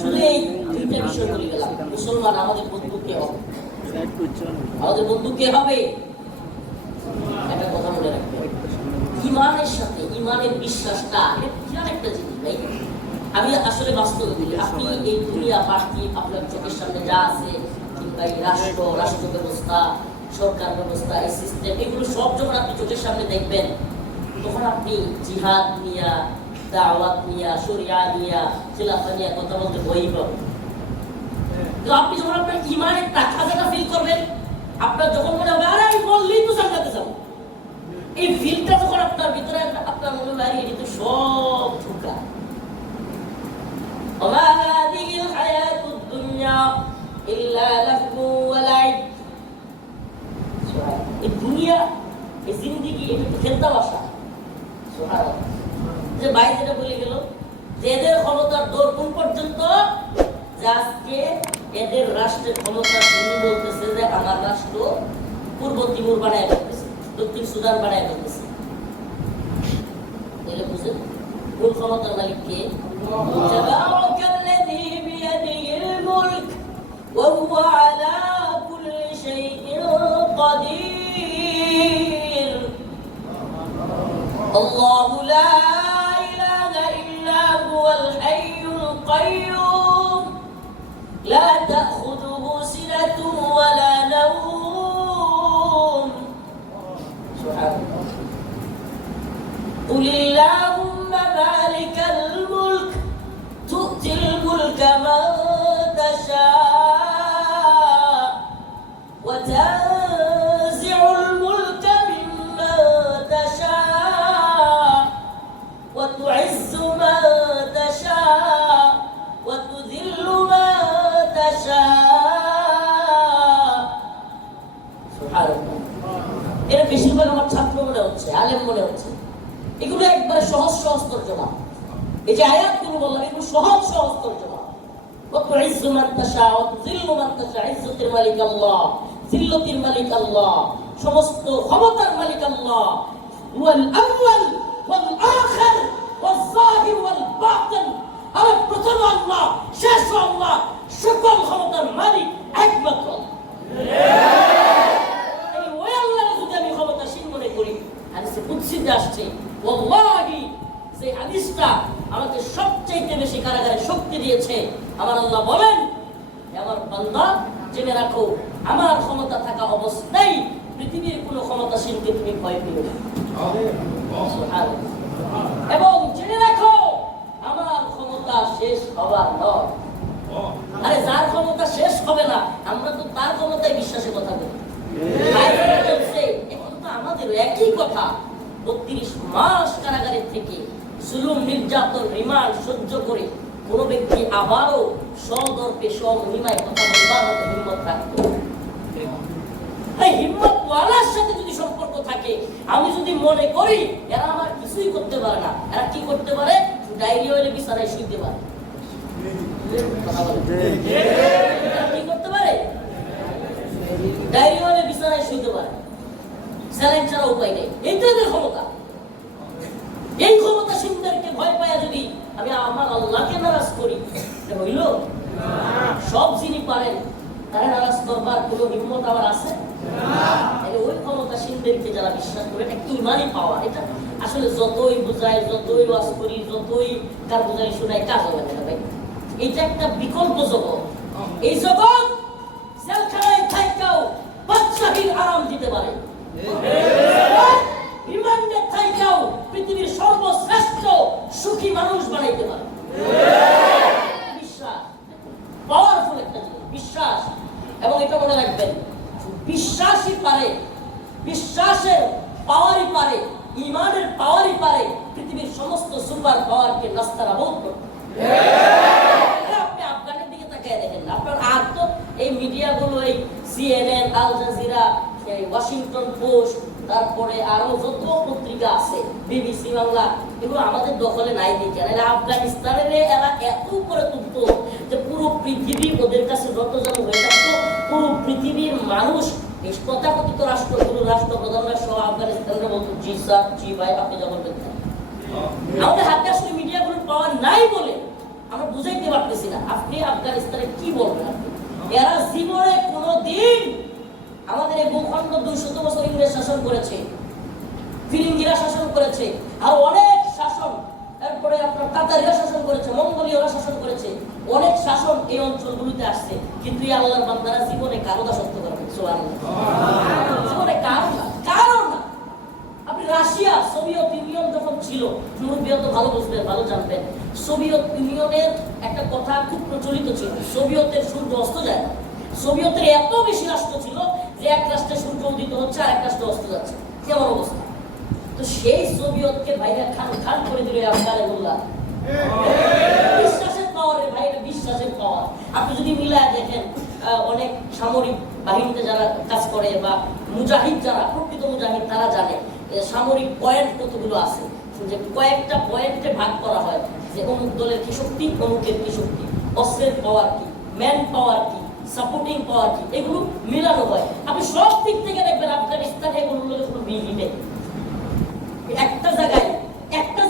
শুধু এই দুইটা বিষয় বলে গেলাম। মুসলমান আমাদের বন্ধু কে হবে? আমাদের বন্ধু কে হবে? একটা কথা মনে রাখবে, ইমানের সাথে ইমানের বিশ্বাসটা বিরাট একটা জিনিস ভাই। আমি আসলে বাস্তবে বলি, আপনি এই দুনিয়া বাকি আপনার চোখের সামনে যা আছে, কিংবা এই রাষ্ট্র ব্যবস্থা, সরকার ব্যবস্থা, এই সিস্টেম, এগুলো সব যখন আপনি চোখের সামনে দেখবেন, তখন আপনি জিহাদ নিয়া, দাওয়াত নিয়া, শরিয়া নিয়া, খিলাফা নিয়া কথা বলতে ভয়ই পাবেন। তো আপনি যখন আপনার ইমানের টাকাটা ফিল করবেন, আপনার যখন মনে হবে আরে আমি বললেই তো জান্নাতে যাব, এই ফিলটা যখন আপনার ভিতরে, আপনার মনে হয় এটা তো সব ধোঁকা। ওমা হাযিহিল হায়াতুদ দুনিয়া ইল্লা লাহু ওয়া লাইব। এই দুনিয়া, এই জিন্দেগি, এটা তো খেলতা বাসা। সুবহানাল্লাহ। যে ভাই যেটা বলে গেল যে এদের ক্ষমতার দৌড় কোন পর্যন্ত, যে আজকে এদের রাষ্ট্রের ক্ষমতা শুরু বলতেছে যে আমার রাষ্ট্র পূর্ব তিমুর বানায় ফেলতেছে, দক্ষিণ সুদান বানায় ফেলতেছে। তাহলে বুঝেন কোন ক্ষমতার মালিক কে? তাবারাকাল্লাযী বিয়াদিহিল মুলক ওয়া হুয়া আলা কুল্লি শাইইন কাদির। আল্লাহু লা ইলাহা ইল্লা হুয়াল হাইয়ুল কাইয়্যুম লা তাখুযুহু সিনাতুন ওয়া লা নাওম। সুবহানাল্লাহ। قل اللهم مالك الملك تؤتي الملك من تشاء وتنزع الملك ممن تشاء وتعز من تشاء وتذل من تشاء. سبحان الله. এর বেশিরভাগ আমার ছাত্র মনে হচ্ছে, আলেম মনে হচ্ছে, এগুলো একবারে সহজ সহজ তর্জমা। এই যে আয়াতগুলো বললাম, এগুলো সহজ সহজ তর্জমা। وتعز من تشاء وتذل من تشاء. ইজ্জতের মালিক আল্লাহ, জিল্লতের মালিক আল্লাহ, সমস্ত ক্ষমতার মালিক আল্লাহ। ওয়াল আউয়াল ওয়াল আখির ওয়াল যাহির ওয়াল বাতিন। আর প্রথম আল্লাহ, শেষ আল্লাহ, সকল ক্ষমতার মালিক একমাত্র এই ওই আল্লাহর যদি আমি ক্ষমতাশীল মনে করি, হাদিসে কুদসিতে আসছে ওয়াল্লাহি, সেই হাদিসটা আমাকে সবচেয়ে বেশি কারাগারে শক্তি দিয়েছে। আমার আল্লাহ বলেন, আমার বান্দা জেনে রাখো, আমার ক্ষমতা থাকা অবস্থায় পৃথিবীর কোনো ক্ষমতাশীলকে তুমি ভয় পেও না। এবং জেনে রাখো, আমার ক্ষমতা শেষ হবার নয়। আরে যার ক্ষমতা শেষ হবে না, আমরা তো তার ক্ষমতায় বিশ্বাসে কথা বলি। এখন তো আমাদের একই কথা। 32 মাস কারাগারের থেকে জুলুম, নির্যাতন, রিমান্ড সহ্য করে কোন ব্যক্তি আবারও সদর্পে স্বমহিমায় কথা বলবার মতো হিম্মত রাখতো। এই হিম্মত ওয়ালার সাথে যদি সম্পর্ক থাকে, আমি যদি মনে করি এরা আমার কিছুই করতে পারে না, এরা কি করতে পারে? ডায়রিয়া হলে বিছানায় শুইতে পারে। কি করতে পারে? ডায়রিয়া হলে বিছানায় শুইতে পারে, স্যালাইন ছাড়া উপায় নেই। এইটা এদের ক্ষমতা। এই ক্ষমতাশীলদেরকে ভয় পায় যদি আমি আমার আল্লাহকে নারাজ করি, হইল? সব যিনি পারেন তারা নারাজ করবার কোনো হিম্মত আমার আছে? ওই ক্ষমতাশীলদেরকে যারা বিশ্বাস করে, এটা ইমানই পাওয়া। এটা আসলে যতই বুঝাই, যতই ওয়াজ করি, যতই কার বুঝাই শোনাই, কাজ হবে না ভাই। এটা একটা বিকল্প জগৎ। এই জগৎ জেলখানায় থাইকাও বাদশাহীর আরাম দিতে পারে, রিমান্ডে থাইকাও পৃথিবীর সর্বশ্রেষ্ঠ সুখী মানুষ বানাইতে পারে। বিশ্বাস পাওয়ারফুল একটা জিনিস, বিশ্বাস। এবং এটা মনে রাখবেন, বিশ্বাসই পারে, বিশ্বাসের পাওয়ারই পারে, ইমানের পাওয়ারই পারে পৃথিবীর সমস্ত সুপার পাওয়ারকে নাস্তানাবুদ করতে। আপনি আফগানের দিকে তাকিয়ে দেখেন, আপনার আর তো এই মিডিয়াগুলো, এই CNN, Al Jazeera, Washington Post, তারপরে আরো যত পত্রিকা আছে, BBC বাংলা, এগুলো আমাদের দখলে নাই দেখে। আফগানিস্তানের এরা এত উপরে তুলত যে পুরো পৃথিবী ওদের কাছে যত যেন হয়ে থাকতো, পুরো পৃথিবীর মানুষ এই তথাকথিত রাষ্ট্রগুলো, রাষ্ট্রপ্রধানরা সহ আফগানিস্তানরা বলতো, জি স্যার, জি ভাই, আপনি যা বলবেন। আমাদের হাতে আসলে মিডিয়াগুলোর পাওয়ার নাই বলে আমরা বুঝাইতে পারতেছি না। আপনি আফগানিস্তানে কি বলবেন? এরা জীবনে কোনোদিন আমাদের এই ভূখণ্ড 200 বছর ইংরেজ শাসন করেছে, ফিরিঙ্গিরা শাসন করেছে, আর অনেক শাসন, তারপরে আপনার তাতারিরা শাসন করেছে, মঙ্গোলীয়রা শাসন করেছে, অনেক শাসন এই অঞ্চলগুলোতে আসছে, কিন্তু এই আল্লাহর বান্দারা জীবনে কারো দাসত্ব করবে। সুবহানাল্লাহ। জীবনে কারো না। আপনি রাশিয়া, সোভিয়েত ইউনিয়ন যখন ছিল, মুরব্বীরা তো ভালো বুঝবেন, ভালো জানবেন, সোভিয়েত ইউনিয়নের একটা কথা খুব প্রচলিত ছিল, সোভিয়েতের সূর্য অস্ত যায় না। সোভিয়েতের এত বেশি রাষ্ট্র ছিল যে এক রাষ্ট্রে সূর্য উদিত হচ্ছে আর এক রাষ্ট্রে অস্ত যাচ্ছে, কেমন অবস্থা। তো সেই সোভিয়েতকে ভাইরা খান খান করে দিল আফগানিস্তান। বিশ্বাসের পাওয়ারে ভাইরা, বিশ্বাসের পাওয়ার। আপনি যদি মিলায় দেখেন, অনেক সামরিক বাহিনীতে যারা কাজ করে বা মুজাহিদ যারা, প্রকৃত মুজাহিদ, তারা জানে সামরিক পয়েন্ট কতগুলো আছে, যে কয়েকটা পয়েন্টে ভাগ করা হয়, যে অমুক দলের কি শক্তি, অমুকের কি শক্তি, অস্ত্রের পাওয়ার কি, ম্যান পাওয়ার কি, সাপোর্টিং পাওয়ার কি, এগুলো মিলানো হয়। আপনি সব দিক থেকে দেখবেন আফগানিস্তানে এগুলোর কোনো মিল নেই। একটা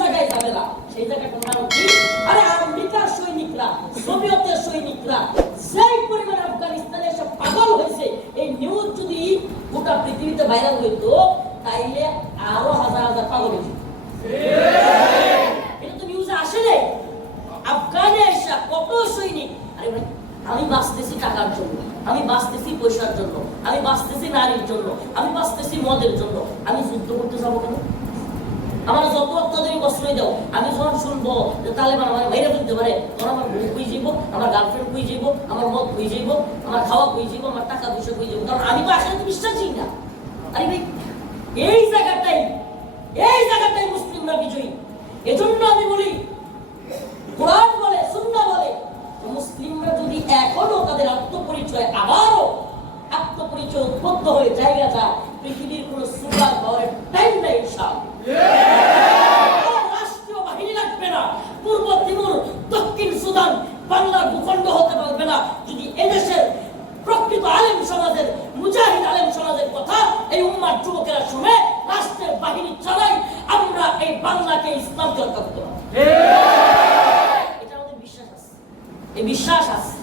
জায়গায় যাবে না, সেই জায়গাটার নাম কি? আরে আমেরিকার সৈনিকরা, সোভিয়েতের সৈনিকরা যেই পরিমাণ আফগানিস্তানে এসে পাগল হয়েছে, এই নিউজ যদি গোটা পৃথিবীতে ভাইরাল হইতো তাইলে আরো হাজার হাজার পাগল হয়েছে। এটা তো নিউজে আসে নাই। আফগানে এসে কত সৈনিক, আরে ভাই আমি বাঁচতেছি টাকার জন্য, আমি বাঁচতেছি পয়সার জন্য, আমি বাঁচতেছি নারীর জন্য, আমি বাঁচতেছি মদের জন্য, আমি যুদ্ধ করতে যাবো কেন? আমার যত অত্যাধুনিক অস্ত্রই দাও, আমি যখন শুনবো যে তালেবান আমার মেরে ফেলতে পারে, তখন আমার বউ কই যাইব, আমার গার্লফ্রেন্ড কই যাইব, আমার মদ কই যাইব, আমার খাওয়া কই যাইব, আমার টাকা পয়সা কই যাইব, কারণ আমি তো আসলে বিশ্বাসই না। আরে ভাই এই জায়গাটাই মুসলিমরা বিজয়ী। এজন্য আমি বলি, কোরআন বলে, সুন্নাহ বলে, মুসলিমরা যদি এখনো তাদের আত্মপরিচয় উদ্বুদ্ধ হয়ে জায়গা যায়, পৃথিবীর কোন সুপার পাওয়ারের টাইম নাই। রাষ্ট্রীয় বাহিনী লাগবে না, পূর্ব তিমুর, দক্ষিণ সুদান, বাংলার ভূখণ্ড হতে পারবে না যদি এদেশের প্রকৃত আলেম সমাজের, মুজাহিদ আলেম সমাজের কথা এই উম্মার যুবকেরা শুনে রাষ্ট্রের বাহিনী চালাই, আমরা এই বাংলাকে ইসলাম জয় করতে পারবো। এটা আমাদের বিশ্বাস আছে, এই বিশ্বাস আছে।